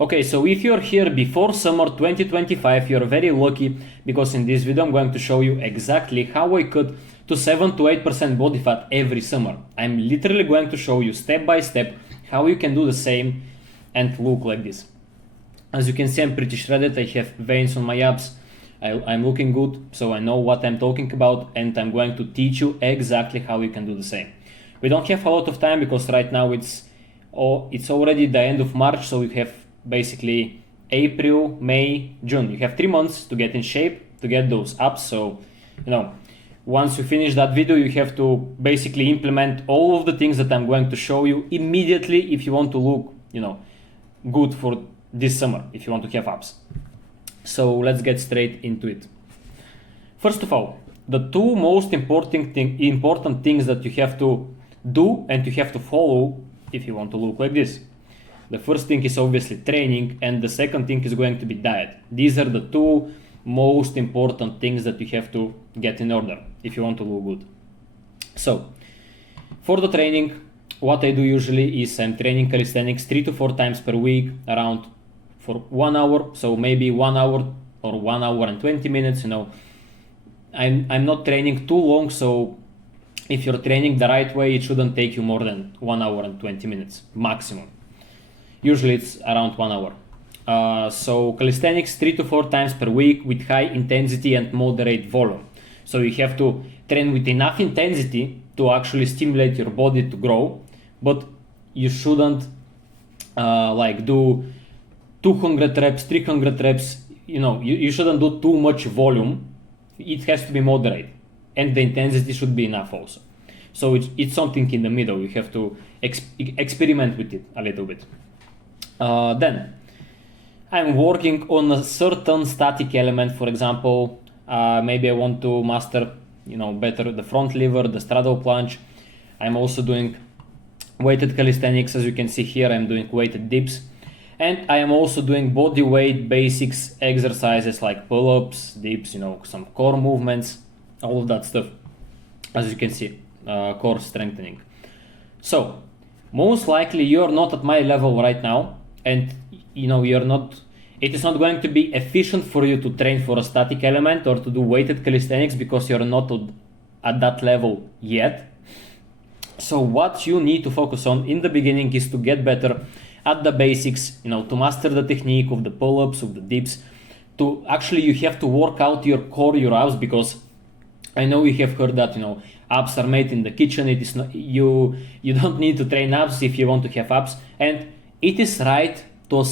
Okay, so if you're here before summer 2025, you're very lucky, because in this video I'm going to show you exactly how I cut to 7 to 8% body fat every summer. I'm literally going to show you step by step how you can do the same and look like this. As you can see, I'm pretty shredded, I have veins on my abs, I'm looking good, so I know what I'm talking about, and I'm going to teach you exactly how you can do the same. We don't have a lot of time because right now it's already the end of March, so we have basically April, May, June. You have 3 months to get in shape, to get those abs. So, once you finish that video, you have to basically implement all of the things that I'm going to show you immediately if you want to look, good for this summer, if you want to have abs. So let's get straight into it. First of all, the two most important things that you have to do and you have to follow if you want to look like this. The first thing is obviously training, and the second thing is going to be diet. These are the two most important things that you have to get in order if you want to look good. So, for the training, what I do usually is I'm training calisthenics 3 to 4 times per week, around for 1 hour, so maybe 1 hour or 1 hour and 20 minutes, I'm not training too long, so if you're training the right way, it shouldn't take you more than 1 hour and 20 minutes maximum. Usually it's around 1 hour. So calisthenics 3 to 4 times per week with high intensity and moderate volume. So you have to train with enough intensity to actually stimulate your body to grow, but you shouldn't do 200 reps, 300 reps, you shouldn't do too much volume. It has to be moderate, and the intensity should be enough also. So it's something in the middle. You have to experiment with it a little bit. Then I'm working on a certain static element. For example, maybe I want to master, better the front lever, the straddle plunge. I'm also doing weighted calisthenics. As you can see here, I'm doing weighted dips. And I am also doing body weight basics exercises like pull-ups, dips, some core movements, all of that stuff. As you can see, core strengthening. So, most likely you're not at my level right now, and it is not going to be efficient for you to train for a static element or to do weighted calisthenics because you're not at that level yet. So what you need to focus on in the beginning is to get better at the basics, to master the technique of the pull-ups, of the dips. To actually, you have to work out your core, your abs, because I know you have heard that, abs are made in the kitchen. It is not, you don't need to train abs if you want to have abs, and it is right to a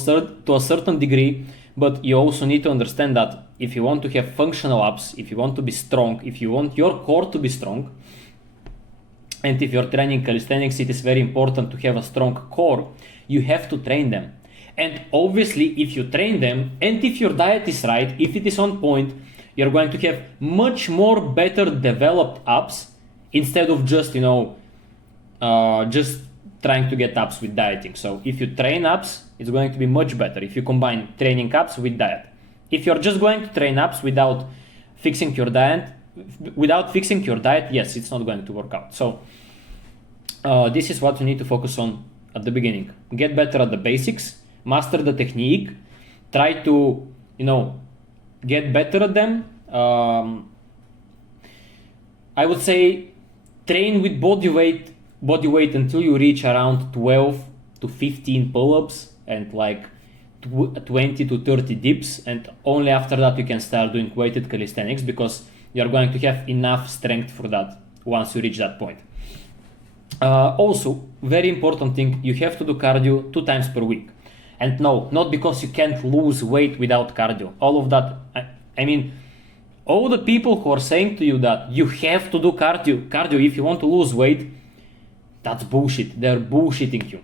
certain degree, but you also need to understand that if you want to have functional abs, if you want to be strong, if you want your core to be strong, and if you're training calisthenics, it is very important to have a strong core. You have to train them. And obviously, if you train them, and if your diet is right, if it is on point, you're going to have much more better developed abs instead of just, just trying to get abs with dieting. So if you train abs, it's going to be much better if you combine training abs with diet. If you're just going to train abs without fixing your diet, yes, it's not going to work out. So this is what you need to focus on at the beginning. Get better at the basics, master the technique, try to, get better at them. I would say train with body weight until you reach around 12 to 15 pull-ups and like 20 to 30 dips, and only after that you can start doing weighted calisthenics, because you're going to have enough strength for that once you reach that point. Also, very important thing, you have to do cardio 2 times per week. And no, not because you can't lose weight without cardio. All of that, all the people who are saying to you that you have to do cardio if you want to lose weight, that's bullshit. They're bullshitting you.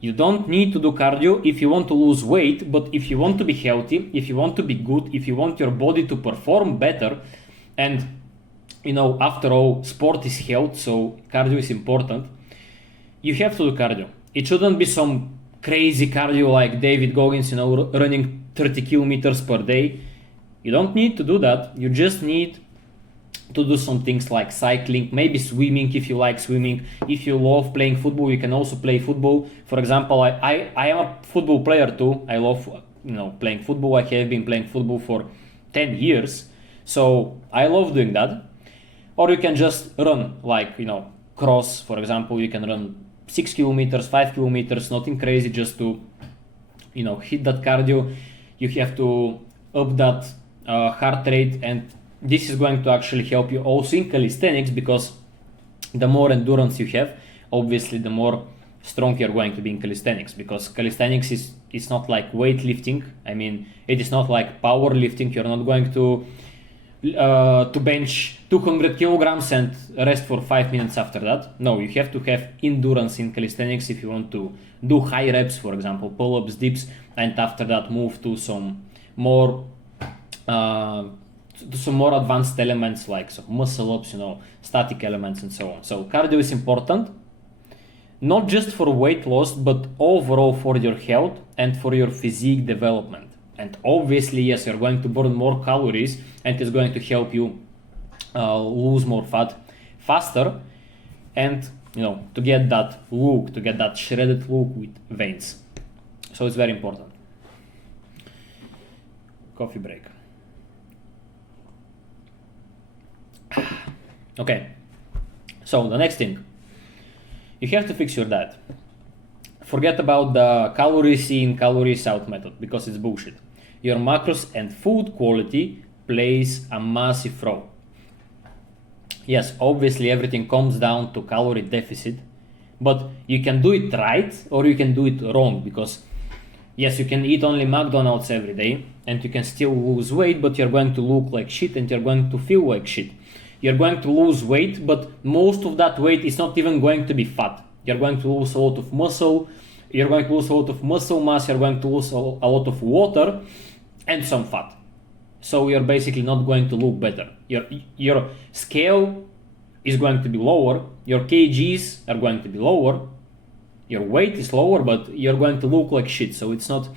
You don't need to do cardio if you want to lose weight, but if you want to be healthy, if you want to be good, if you want your body to perform better, and after all, sport is health, so cardio is important, you have to do cardio. It shouldn't be some crazy cardio like David Goggins, running 30 kilometers per day. You don't need to do that. You just need to do some things like cycling, maybe swimming if you like swimming. If you love playing football, you can also play football. For example, I am a football player too. I love playing football. I have been playing football for 10 years, so I love doing that. Or you can just run, like cross, for example. You can run 6 kilometers, 5 kilometers, nothing crazy, just to hit that cardio. You have to up that heart rate, and this is going to actually help you also in calisthenics, because the more endurance you have, obviously the more strong you're going to be in calisthenics, because calisthenics is not like weightlifting. I mean, it is not like powerlifting. You're not going to bench 200 kilograms and rest for 5 minutes after that. No, you have to have endurance in calisthenics if you want to do high reps, for example, pull-ups, dips, and after that move to some more advanced elements like muscle ups, static elements and so on. So cardio is important, not just for weight loss, but overall for your health and for your physique development. And obviously, yes, you're going to burn more calories, and it's going to help you lose more fat faster, and to get that look, to get that shredded look with veins. So it's very important. Coffee break. Okay, so the next thing, you have to fix your diet. Forget about the calories in, calories out method, because it's bullshit. Your macros and food quality plays a massive role. Yes, obviously everything comes down to calorie deficit, but you can do it right or you can do it wrong, because yes, you can eat only McDonald's every day and you can still lose weight, but you're going to look like shit and you're going to feel like shit. You're going to lose weight, but most of that weight is not even going to be fat. You're going to lose a lot of muscle, you're going to lose a lot of muscle mass, you're going to lose a lot of water and some fat. So you're basically not going to look better. Your scale is going to be lower, your kgs are going to be lower, your weight is lower, but you're going to look like shit. So it's not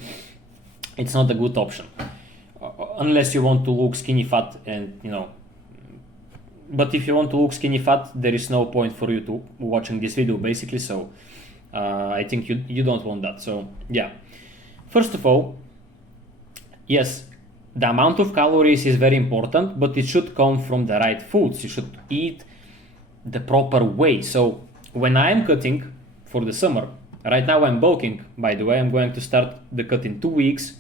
a good option, unless you want to look skinny fat and But if you want to look skinny fat, there is no point for you to watching this video basically. So I think you don't want that. So yeah, first of all, yes, the amount of calories is very important, but it should come from the right foods. You should eat the proper way. So when I'm cutting for the summer, right now I'm bulking, by the way. I'm going to start the cut in 2 weeks,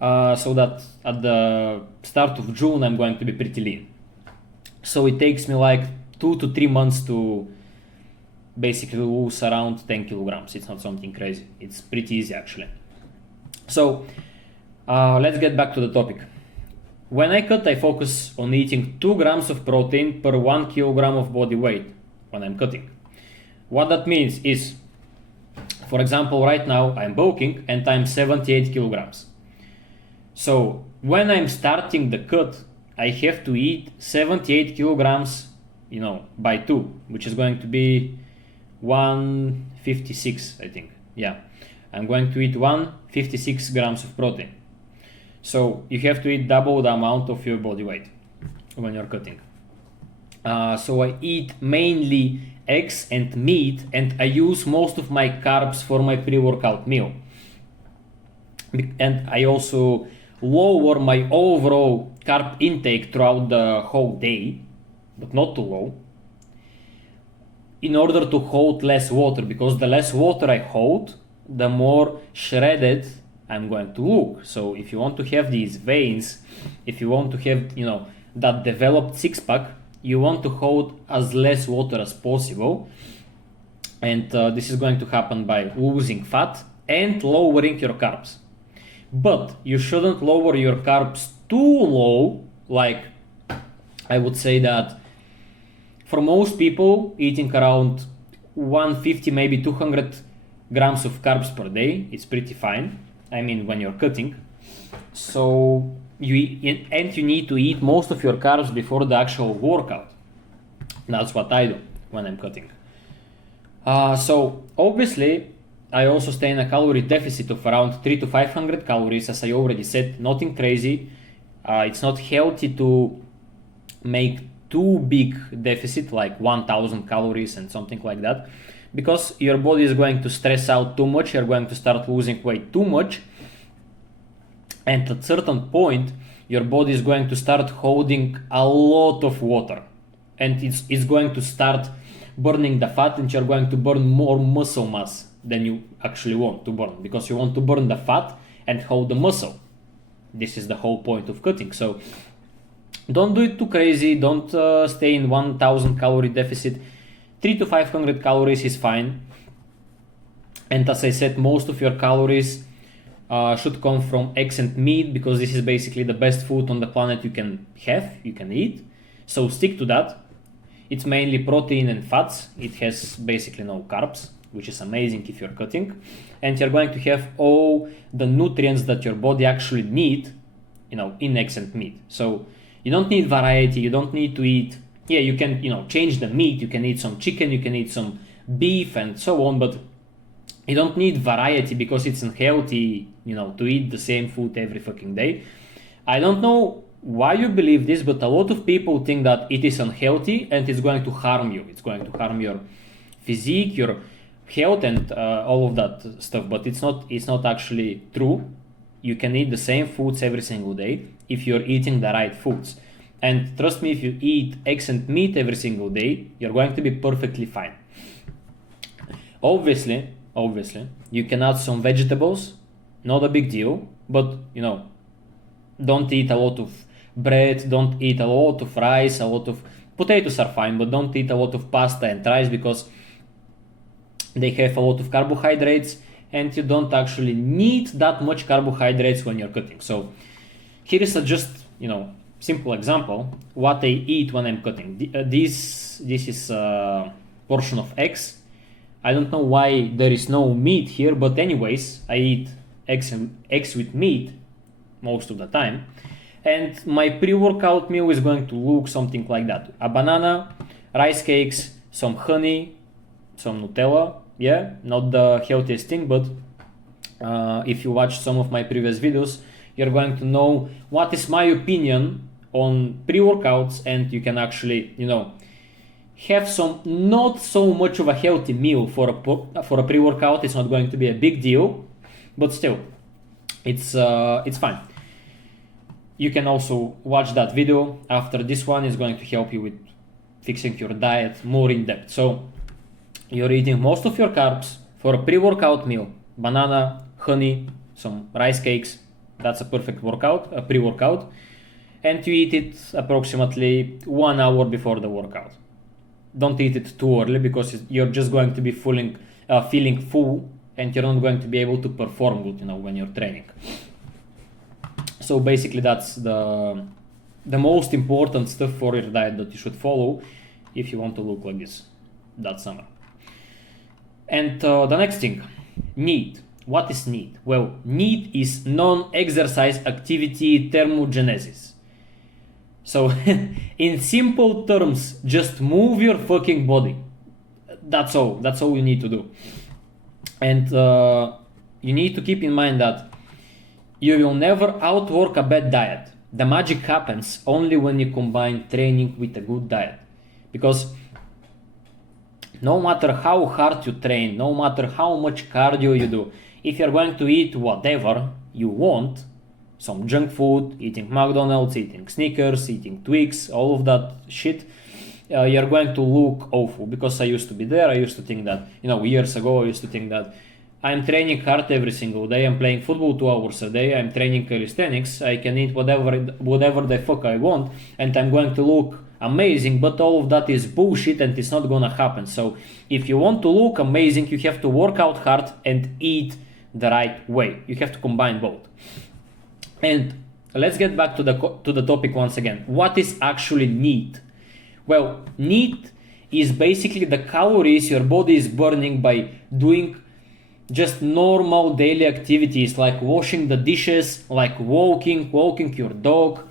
so that at the start of June I'm going to be pretty lean. So it takes me like 2 to 3 months to basically lose around 10 kilograms. It's not something crazy. It's pretty easy actually. So let's get back to the topic. When I cut, I focus on eating 2 grams of protein per 1 kilogram of body weight when I'm cutting. What that means is, for example, right now I'm bulking and I'm 78 kilograms. So when I'm starting the cut, I have to eat 78 kilograms, by 2, which is going to be 156, I think. Yeah, I'm going to eat 156 grams of protein. So you have to eat double the amount of your body weight when you're cutting. So I eat mainly eggs and meat, and I use most of my carbs for my pre-workout meal. And I also lower my overall carb intake throughout the whole day, but not too low, in order to hold less water, because the less water I hold, the more shredded I'm going to look. So if you want to have these veins, if you want to have that developed six-pack, you want to hold as less water as possible, and this is going to happen by losing fat and lowering your carbs. But you shouldn't lower your carbs too low. Like, I would say that for most people, eating around 150, maybe 200 grams of carbs per day is pretty fine. I mean, when you're cutting. So you need to eat most of your carbs before the actual workout. That's what I do when I'm cutting. So obviously, I also stay in a calorie deficit of around 300 to 500 calories, as I already said, nothing crazy. It's not healthy to make too big deficit, like 1000 calories and something like that, because your body is going to stress out too much, you're going to start losing weight too much, and at a certain point your body is going to start holding a lot of water, and it's going to start burning the fat, and you're going to burn more muscle mass than you actually want to burn, because you want to burn the fat and hold the muscle. This is the whole point of cutting. So don't do it too crazy, don't stay in 1000 calorie deficit. 300 to 500 calories is fine, and as I said, most of your calories should come from eggs and meat, because this is basically the best food on the planet you can have, you can eat. So stick to that. It's mainly protein and fats. It has basically no carbs, which is amazing if you're cutting. And you're going to have all the nutrients that your body actually need, in eggs and meat. So you don't need variety, you don't need to eat, you can, change the meat, you can eat some chicken, you can eat some beef and so on, but you don't need variety, because it's unhealthy, to eat the same food every fucking day. I don't know why you believe this, but a lot of people think that it is unhealthy and it's going to harm you. It's going to harm your physique, your health, and all of that stuff. But it's not actually true. You can eat the same foods every single day if you're eating the right foods. And trust me, if you eat eggs and meat every single day, you're going to be perfectly fine. Obviously, you can add some vegetables, not a big deal, but don't eat a lot of bread, don't eat a lot of rice, a lot of potatoes are fine, but don't eat a lot of pasta and rice, because they have a lot of carbohydrates and you don't actually need that much carbohydrates when you're cutting. So here is a just simple example what I eat when I'm cutting. This is a portion of eggs. I don't know why there is no meat here, but anyways, I eat eggs with meat most of the time. And my pre-workout meal is going to look something like that. A banana, rice cakes, some honey, some Nutella. Yeah, not the healthiest thing, but if you watch some of my previous videos, you're going to know what is my opinion on pre-workouts, and you can actually, have some not so much of a healthy meal for a pre-workout. It's not going to be a big deal, but still, it's fine. You can also watch that video after this one. Is going to help you with fixing your diet more in depth. So you're eating most of your carbs for a pre-workout meal: banana, honey, some rice cakes. That's a perfect workout, a pre-workout, and you eat it approximately 1 hour before the workout. Don't eat it too early, because you're just going to be feeling full, and you're not going to be able to perform good, when you're training. So basically, that's the most important stuff for your diet that you should follow if you want to look like this that summer. And the next thing, NEAT. What is NEAT? Well, NEAT is non-exercise activity thermogenesis. So in simple terms, just move your fucking body. That's all you need to do. And you need to keep in mind that you will never outwork a bad diet. The magic happens only when you combine training with a good diet. Because no matter how hard you train, no matter how much cardio you do, if you're going to eat whatever you want, some junk food, eating McDonald's, eating Snickers, eating Twix, all of that shit, you're going to look awful. Because I used to be there. I used to think that, years ago, I used to think that I'm training hard every single day. I'm playing football 2 hours a day. I'm training calisthenics. I can eat whatever the fuck I want, and I'm going to look amazing. But all of that is bullshit, and it's not gonna happen. So if you want to look amazing, you have to work out hard and eat the right way. You have to combine both. And let's get back to the topic once again. What is actually NEAT? Well, NEAT is basically the calories your body is burning by doing just normal daily activities, like washing the dishes, like walking your dog,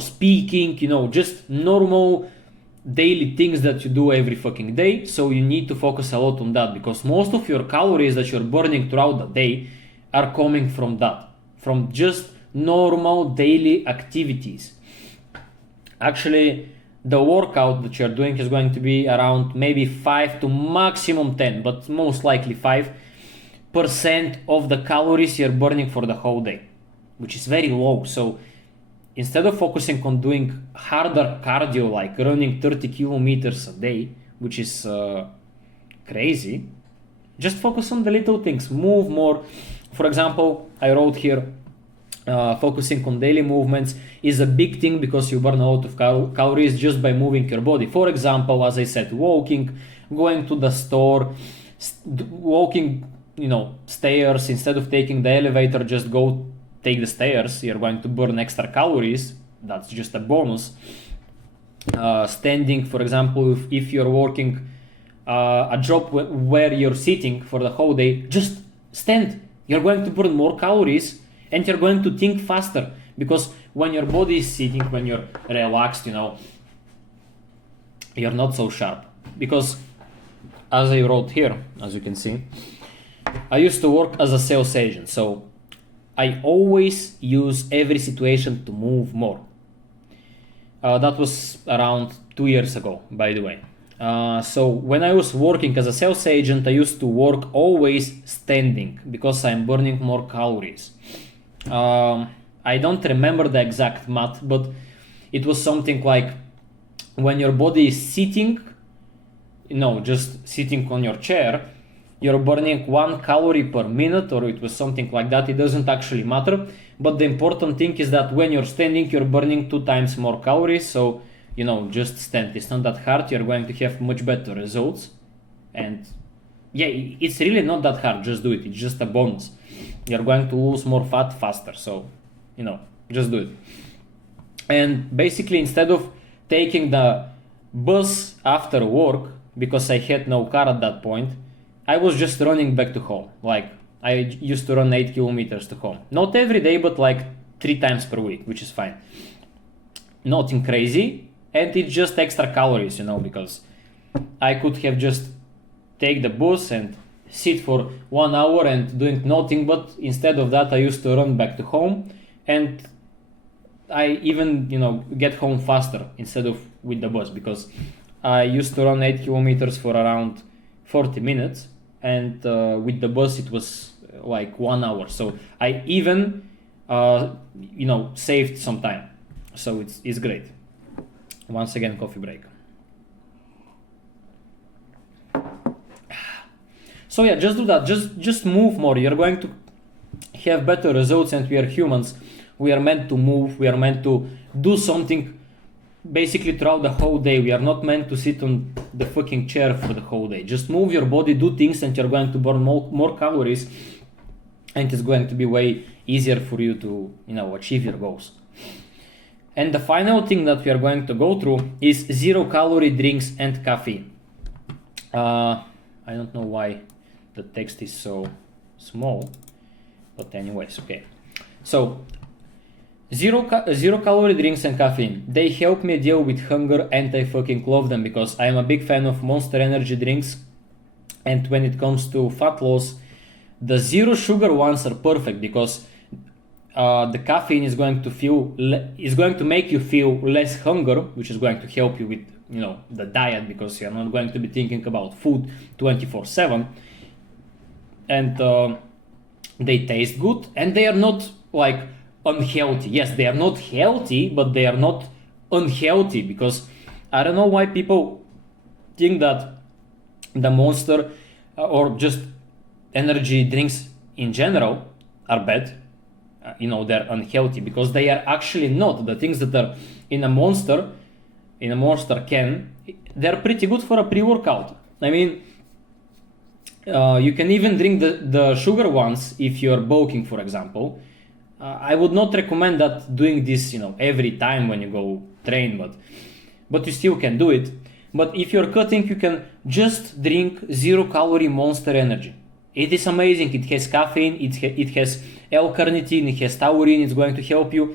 speaking, just normal daily things that you do every fucking day. So you need to focus a lot on that, because most of your calories that you're burning throughout the day are coming from that, from just normal daily activities. actually the workout that you're doing is going to be around maybe 5 to maximum 10, but most likely 5% of the calories you're burning for the whole day, which is very low. So instead of focusing on doing harder cardio like running 30 kilometers a day, which is crazy, just focus on the little things, move more. For example, I wrote here, focusing on daily movements is a big thing because you burn a lot of calories just by moving your body. For example, as I said, walking, going to the store, walking, stairs. Instead of taking the elevator, just go take the stairs. You're going to burn extra calories. That's just a bonus. Standing, for example, if you're working a job where you're sitting for the whole day, just stand. You're going to burn more calories and you're going to think faster, because when your body is sitting, when you're relaxed, you're not so sharp. Because as I wrote here, as you can see, I used to work as a sales agent, so I always use every situation to move more. That was around 2 years ago, by the way. So when I was working as a sales agent, I used to work always standing because I'm burning more calories. I don't remember the exact math, but it was something like when your body is sitting, just sitting on your chair, you're burning 1 calorie per minute, or it was something like that. It doesn't actually matter, but the important thing is that when you're standing, you're burning 2 times more calories. So just stand. It's not that hard. You're going to have much better results. And yeah, it's really not that hard. Just do it. It's just a bonus. You're going to lose more fat faster. So, just do it. And basically, instead of taking the bus after work, because I had no car at that point, I was just running back to home. Like, I used to run 8 kilometers to home. Not every day, but like 3 times per week, which is fine. Nothing crazy. And it's just extra calories, because I could have just take the bus and sit for 1 hour and doing nothing, but instead of that I used to run back to home, and I even get home faster instead of with the bus, because I used to run 8 kilometers for around 40 minutes, and with the bus it was like 1 hour, so I even saved some time. So it's great. Once again, coffee break. So yeah, just do that. Just move more. You're going to have better results, and we are humans. We are meant to move. We are meant to do something basically throughout the whole day. We are not meant to sit on the fucking chair for the whole day. Just move your body, do things, and you're going to burn more calories, and it's going to be way easier for you to achieve your goals. And the final thing that we are going to go through is 0-calorie drinks and caffeine. I don't know why the text is so small, but anyways, okay. So, zero-calorie drinks and caffeine. They help me deal with hunger, and I fucking love them because I am a big fan of Monster energy drinks. And when it comes to fat loss, the zero sugar ones are perfect because the caffeine is going to make you feel less hunger, which is going to help you with the diet, because you're not going to be thinking about food 24/7. And they taste good, and they are not like unhealthy. Yes, they are not healthy, but they are not unhealthy, because I don't know why people think that the Monster or just energy drinks in general are bad. They're unhealthy, because they are actually not. The things that are in a Monster can, they're pretty good for a pre-workout. I mean, you can even drink the sugar ones if you're bulking, for example. I would not recommend that doing this, every time when you go train, but you still can do it. But if you're cutting, you can just drink 0-calorie Monster energy. It is amazing. It has caffeine, it has L-carnitine, it has taurine. It's going to help you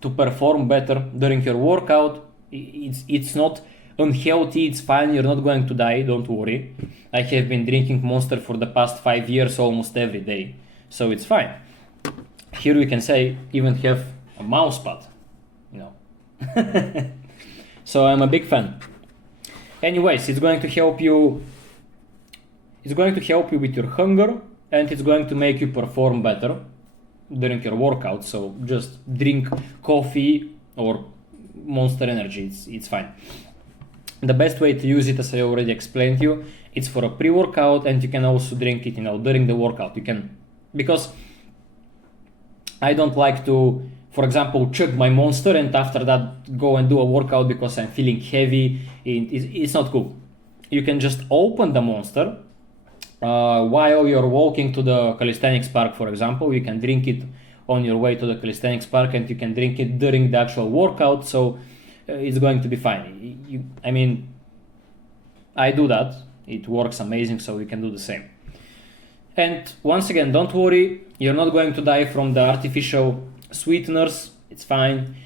to perform better during your workout. It's not unhealthy, it's fine, you're not going to die, don't worry. I have been drinking Monster for the past 5 years almost every day, so it's fine. Here we can say even have a mouse pad, So I'm a big fan. Anyways, it's going to help you with your hunger, and it's going to make you perform better during your workout. So just drink coffee or Monster Energy, it's fine. The best way to use it, as I already explained to you, it's for a pre-workout, and you can also drink it, during the workout. You can, because I don't like to, for example, chug my Monster and after that go and do a workout because I'm feeling heavy. It's not cool. You can just open the Monster while you're walking to the calisthenics park, for example. You can drink it on your way to the calisthenics park, and you can drink it during the actual workout, so it's going to be fine. I do that. It works amazing, so you can do the same. And once again, don't worry, you're not going to die from the artificial sweeteners. It's fine.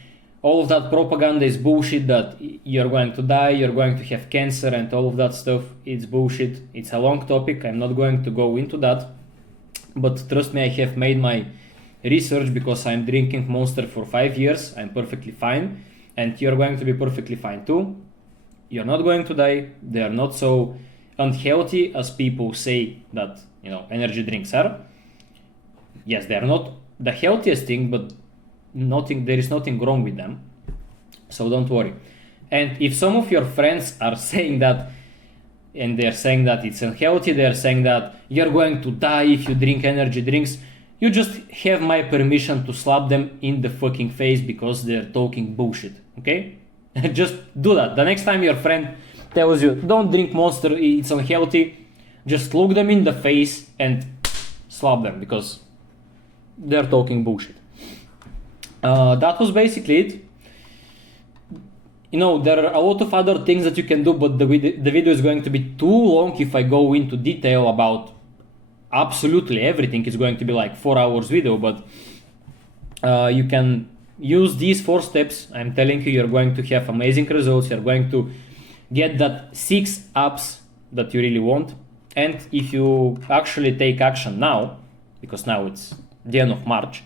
All of that propaganda is bullshit, that you're going to die, you're going to have cancer and all of that stuff. It's bullshit. It's a long topic. I'm not going to go into that. But trust me, I have made my research because I'm drinking Monster for 5 years. I'm perfectly fine. And you're going to be perfectly fine too. You're not going to die. They are not so unhealthy as people say that, energy drinks are. Yes, they are not the healthiest thing, but there is nothing wrong with them. So don't worry. And if some of your friends are saying that, and they're saying that it's unhealthy, they're saying that you're going to die if you drink energy drinks, you just have my permission to slap them in the fucking face because they're talking bullshit, okay? Just do that. The next time your friend tells you, don't drink Monster, it's unhealthy, just look them in the face and slap them because they're talking bullshit. That was basically it. There are a lot of other things that you can do, but the video is going to be too long if I go into detail about absolutely everything. It's going to be like 4 hours video, but you can use these 4 steps. I'm telling you, you're going to have amazing results. You're going to get that 6 abs that you really want. And if you actually take action now, because now it's the end of March,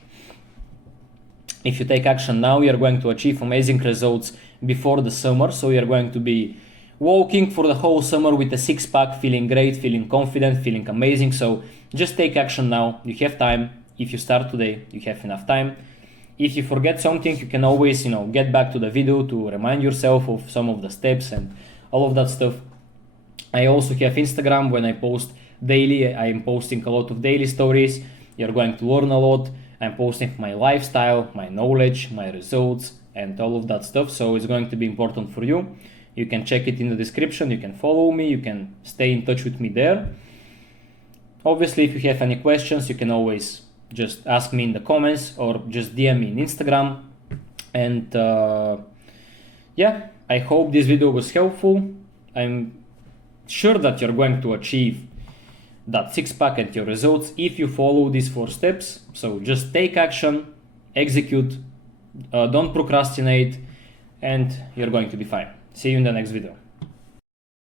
if you take action now, you're going to achieve amazing results before the summer. So you're going to be walking for the whole summer with a 6-pack, feeling great, feeling confident, feeling amazing. So just take action now. You have time. If you start today, you have enough time. If you forget something, you can always, get back to the video to remind yourself of some of the steps and all of that stuff. I also have Instagram. When I post daily, I am posting a lot of daily stories. You're going to learn a lot. I'm posting my lifestyle, my knowledge, my results, and all of that stuff. So it's going to be important for you. You can check it in the description. You can follow me. You can stay in touch with me there. Obviously, if you have any questions, you can always just ask me in the comments or just DM me in Instagram. And I hope this video was helpful. I'm sure that you're going to achieve that 6-pack and your results if you follow these 4 steps. So just take action, execute, don't procrastinate, and you're going to be fine. See you in the next video.